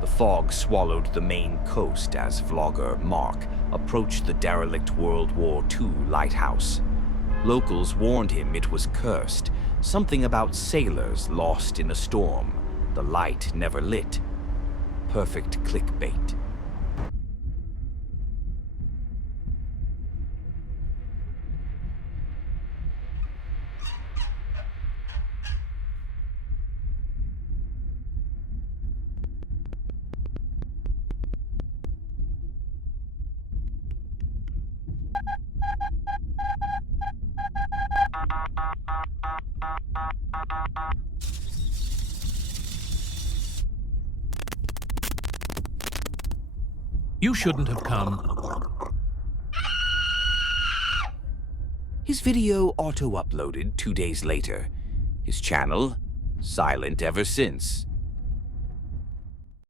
The fog swallowed the main coast as vlogger Mark approached the derelict World War II lighthouse. Locals warned him it was cursed, something about sailors lost in a storm, the light never lit. Perfect clickbait. You shouldn't have come. His video auto-uploaded 2 days later. His channel, silent ever since.